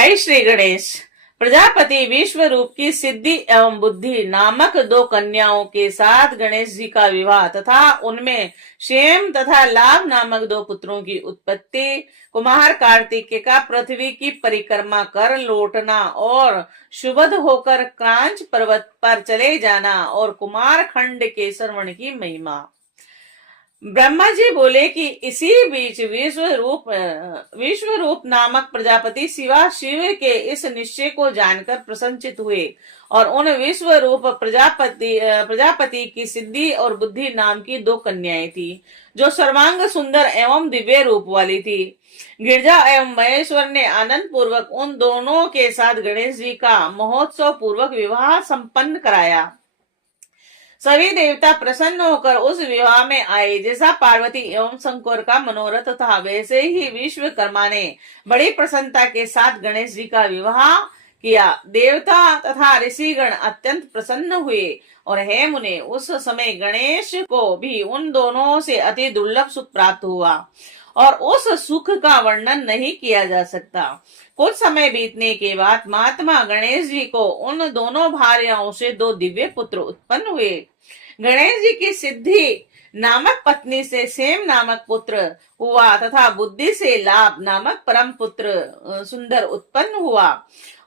जय श्री गणेश। प्रजापति विश्व रूप की सिद्धि एवं बुद्धि नामक दो कन्याओं के साथ गणेश जी का विवाह तथा उनमें क्षेम तथा लाभ नामक दो पुत्रों की उत्पत्ति, कुमार कार्तिकेय का पृथ्वी की परिक्रमा कर लौटना और शुभद होकर क्रांच पर्वत पर चले जाना और कुमार खंड के श्रवण की महिमा। ब्रह्मा जी बोले कि इसी बीच विश्व रूप नामक प्रजापति शिवा शिव के इस निश्चय को जानकर प्रसन्नचित हुए और उन विश्व रूप प्रजापति की सिद्धि और बुद्धि नाम की दो कन्याएं थी, जो सर्वांग सुंदर एवं दिव्य रूप वाली थी। गिरजा एवं महेश्वर ने आनंद पूर्वक उन दोनों के साथ गणेश जी का महोत्सव पूर्वक विवाह संपन्न कराया। सभी देवता प्रसन्न होकर उस विवाह में आए। जैसा पार्वती एवं शंकर का मनोरथ था, वैसे ही विश्वकर्मा ने बड़ी प्रसन्नता के साथ गणेश जी का विवाह किया। देवता तथा ऋषिगण अत्यंत प्रसन्न हुए और हे मुने, उस समय गणेश को भी उन दोनों से अति दुर्लभ सुख प्राप्त हुआ और उस सुख का वर्णन नहीं किया जा सकता। कुछ समय बीतने के बाद महात्मा गणेश जी को उन दोनों भार्याओं से दो दिव्य पुत्र उत्पन्न हुए। गणेश जी की सिद्धि नामक पत्नी से सेम नामक पुत्र हुआ तथा बुद्धि से लाभ नामक परम पुत्र सुंदर उत्पन्न हुआ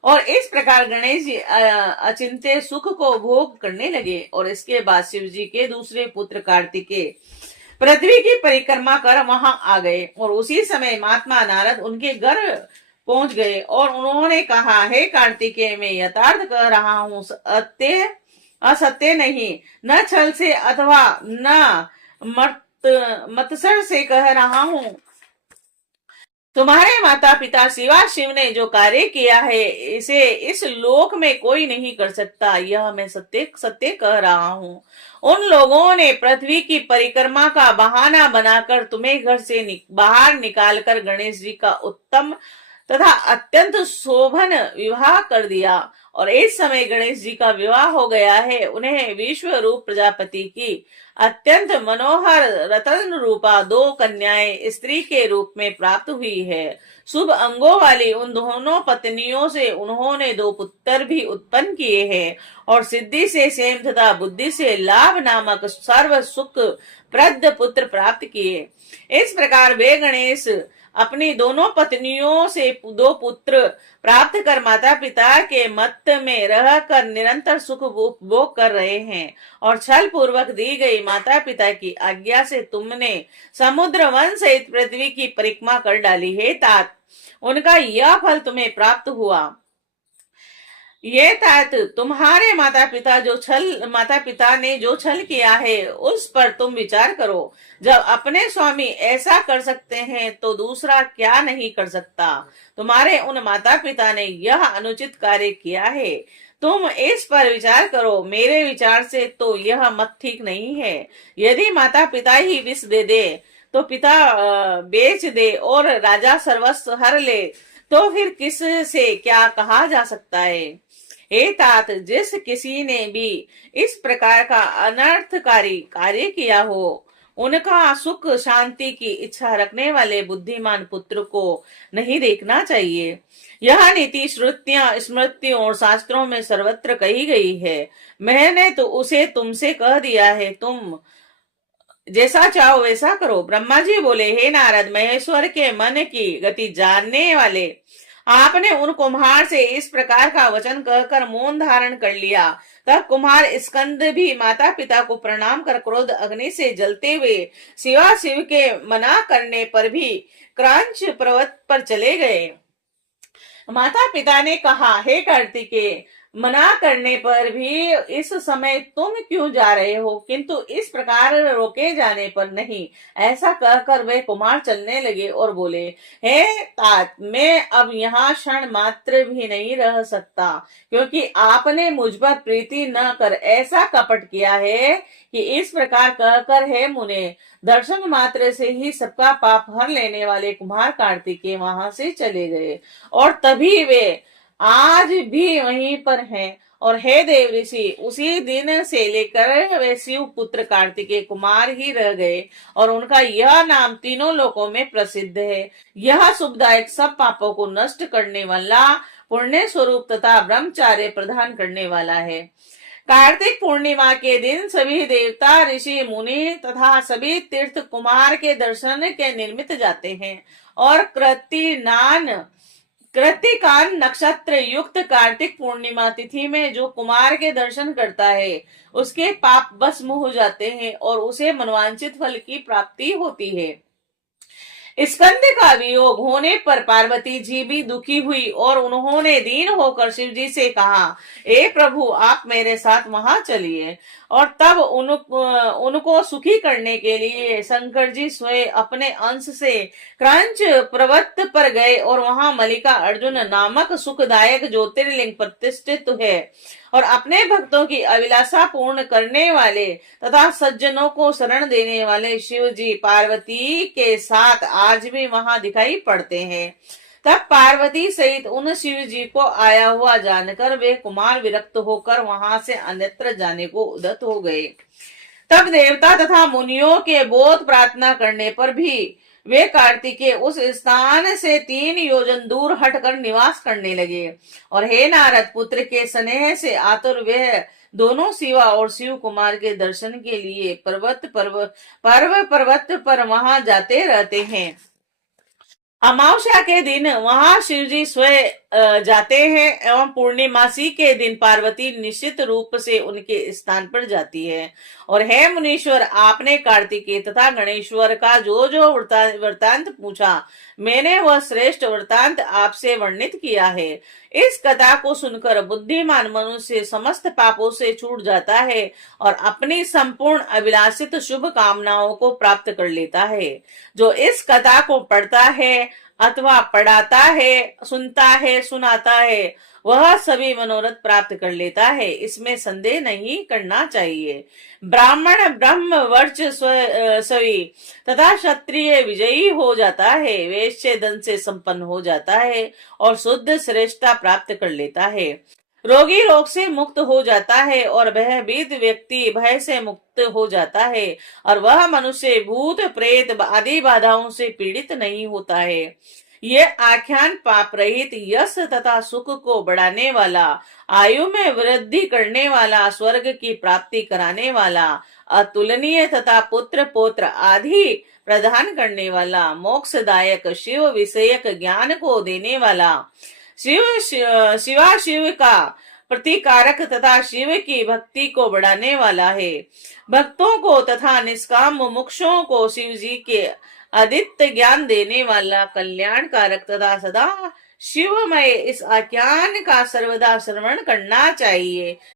और इस प्रकार गणेश जी अचिंत्य सुख को भोग करने लगे। और इसके बाद शिव जी के दूसरे पुत्र कार्तिकेय पृथ्वी की परिक्रमा कर वहां आ गए और उसी समय महात्मा नारद उनके घर पहुंच गए और उन्होंने कहा, हे कार्तिकेय, मैं यथार्थ कह रहा हूँ, असत्य नहीं, न छल से अथवा न मत्सर से कह रहा हूँ। तुम्हारे माता पिता शिवा शिव ने जो कार्य किया है, इसे इस लोक में कोई नहीं कर सकता, यह मैं सत्य सत्य कह रहा हूँ। उन लोगों ने पृथ्वी की परिक्रमा का बहाना बनाकर तुम्हें घर से बाहर निकालकर गणेश जी का उत्तम तथा अत्यंत शोभन विवाह कर दिया और इस समय गणेश जी का विवाह हो गया है। उन्हें विश्व रूप प्रजापति की अत्यंत मनोहर रतन रूपा दो कन्याएं स्त्री के रूप में प्राप्त हुई है। शुभ अंगों वाली उन दोनों पत्नियों से उन्होंने दो पुत्र भी उत्पन्न किए हैं और सिद्धि से सेम तथा बुद्धि से लाभ नामक सर्व सुख प्रद पुत्र प्राप्त किए। इस प्रकार वे गणेश अपनी दोनों पत्नियों से दो पुत्र प्राप्त कर माता पिता के मत में रहकर निरंतर सुख भोग कर रहे हैं और छल पूर्वक दी गई माता पिता की आज्ञा से तुमने समुद्र वन सहित पृथ्वी की परिक्रमा कर डाली है तात, उनका यह फल तुम्हें प्राप्त हुआ। ये तात, तुम्हारे माता पिता ने जो छल किया है उस पर तुम विचार करो। जब अपने स्वामी ऐसा कर सकते हैं तो दूसरा क्या नहीं कर सकता। तुम्हारे उन माता पिता ने यह अनुचित कार्य किया है, तुम इस पर विचार करो। मेरे विचार से तो यह मत ठीक नहीं है। यदि माता पिता ही विष दे दे तो पिता बेच दे और राजा सर्वस्व हर ले तो फिर किस से क्या कहा जा सकता है। हे तात, जिस किसी ने भी इस प्रकार का अनर्थकारी कार्य किया हो, उनका सुख शांति की इच्छा रखने वाले बुद्धिमान पुत्र को नहीं देखना चाहिए। यह नीति श्रुतियां स्मृतियों और शास्त्रों में सर्वत्र कही गई है। मैंने तो उसे तुमसे कह दिया है, तुम जैसा चाहो वैसा करो। ब्रह्मा जी बोले, हे नारद, महेश्वर के मन की गति जानने वाले, आपने उन कुम्हार से इस प्रकार का वचन कहकर मौन धारण कर लिया। तब कुम्हार स्कंद भी माता पिता को प्रणाम कर क्रोध अग्नि से जलते हुए शिवा शिव के मना करने पर भी क्रांच पर्वत पर चले गए। माता पिता ने कहा, हे कार्तिकेय, मना करने पर भी इस समय तुम क्यों जा रहे हो, किंतु इस प्रकार रोके जाने पर नहीं। ऐसा कहकर वे कुमार चलने लगे और बोले, हे तात, मैं अब यहाँ क्षण मात्र भी नहीं रह सकता, क्योंकि आपने मुझ पर प्रीति न कर ऐसा कपट किया है कि इस प्रकार कहकर, हे मुने, दर्शन मात्र से ही सबका पाप हर लेने वाले कुमार कार्तिकेय वहां से चले गए और तभी वे आज भी वहीं पर हैं और हे देव ऋषि, उसी दिन से लेकर वे शिव पुत्र कार्तिकेय कुमार ही रह गए और उनका यह नाम तीनों लोकों में प्रसिद्ध है। यह शुभदायक, सब पापों को नष्ट करने वाला, पुण्य स्वरूप तथा ब्रह्मचार्य प्रदान करने वाला है। कार्तिक पूर्णिमा के दिन सभी देवता, ऋषि, मुनि तथा सभी तीर्थ कुमार के दर्शन के निमित्त जाते हैं और कृतिकान नक्षत्र युक्त कार्तिक पूर्णिमा तिथि में जो कुमार के दर्शन करता है उसके पाप भस्म हो जाते हैं और उसे मनवांचित फल की प्राप्ति होती है। स्कंद का वियोग होने पर पार्वती जी भी दुखी हुई और उन्होंने दीन होकर शिव जी से कहा, ए प्रभु, आप मेरे साथ वहां चलिए। और तब उनको सुखी करने के लिए शंकर जी स्वयं अपने अंश से क्रंच पर्वत पर गए और वहां मल्लिका अर्जुन नामक सुखदायक ज्योतिर्लिंग प्रतिष्ठित है और अपने भक्तों की अभिलाषा पूर्ण करने वाले तथा सज्जनों को शरण देने वाले शिव जी पार्वती के साथ आज भी वहां दिखाई पड़ते हैं। तब पार्वती सहित उन शिव जी को आया हुआ जानकर वे कुमार विरक्त होकर वहां से अन्यत्र जाने को उद्यत हो गए। तब देवता तथा मुनियों के बोध प्रार्थना करने पर भी वे कार्तिकेय उस स्थान से 3 योजन दूर हटकर निवास करने लगे। और हे नारद, पुत्र के स्नेह से आतुर वे दोनों शिवा और शिव कुमार के दर्शन के लिए पर्वत पर वहां जाते रहते हैं। अमावस्या के दिन वहां शिव जी स्वयं जाते हैं एवं पूर्णिमासी के दिन पार्वती निश्चित रूप से उनके स्थान पर जाती है। और हे मुनीश्वर, आपने कार्तिकेय तथा गणेश्वर का जो जो वृतांत पूछा, मैंने वह श्रेष्ठ वृतांत आपसे वर्णित किया है। इस कथा को सुनकर बुद्धिमान मनुष्य समस्त पापों से छूट जाता है और अपनी संपूर्ण अभिलाषित शुभ कामनाओं को प्राप्त कर लेता है। जो इस कथा को पढ़ता है अथवा पढ़ाता है, सुनता है, सुनाता है, वह सभी मनोरथ प्राप्त कर लेता है, इसमें संदेह नहीं करना चाहिए। ब्राह्मण ब्रह्म वर्चस्वी तथा क्षत्रिय विजयी हो जाता है, वैश्य धन से संपन्न हो जाता है और शुद्ध श्रेष्ठता प्राप्त कर लेता है। रोगी रोग से मुक्त हो जाता है और भयभीत व्यक्ति भय से मुक्त हो जाता है और वह मनुष्य भूत प्रेत आदि बाधाओं से पीड़ित नहीं होता है। ये आख्यान पाप रहित, यश तथा सुख को बढ़ाने वाला, आयु में वृद्धि करने वाला, स्वर्ग की प्राप्ति कराने वाला, अतुलनीय तथा पुत्र पौत्र आदि प्रदान करने वाला, मोक्षदायक, शिव विषयक ज्ञान को देने वाला, शिव का प्रतिकारक तथा शिव की भक्ति को बढ़ाने वाला है। भक्तों को तथा निष्काम मुमुक्षुओं को शिव जी के अदित्य ज्ञान देने वाला, कल्याणकारक तथा सदा शिवमय इस आख्यान का सर्वदा श्रवण करना चाहिए।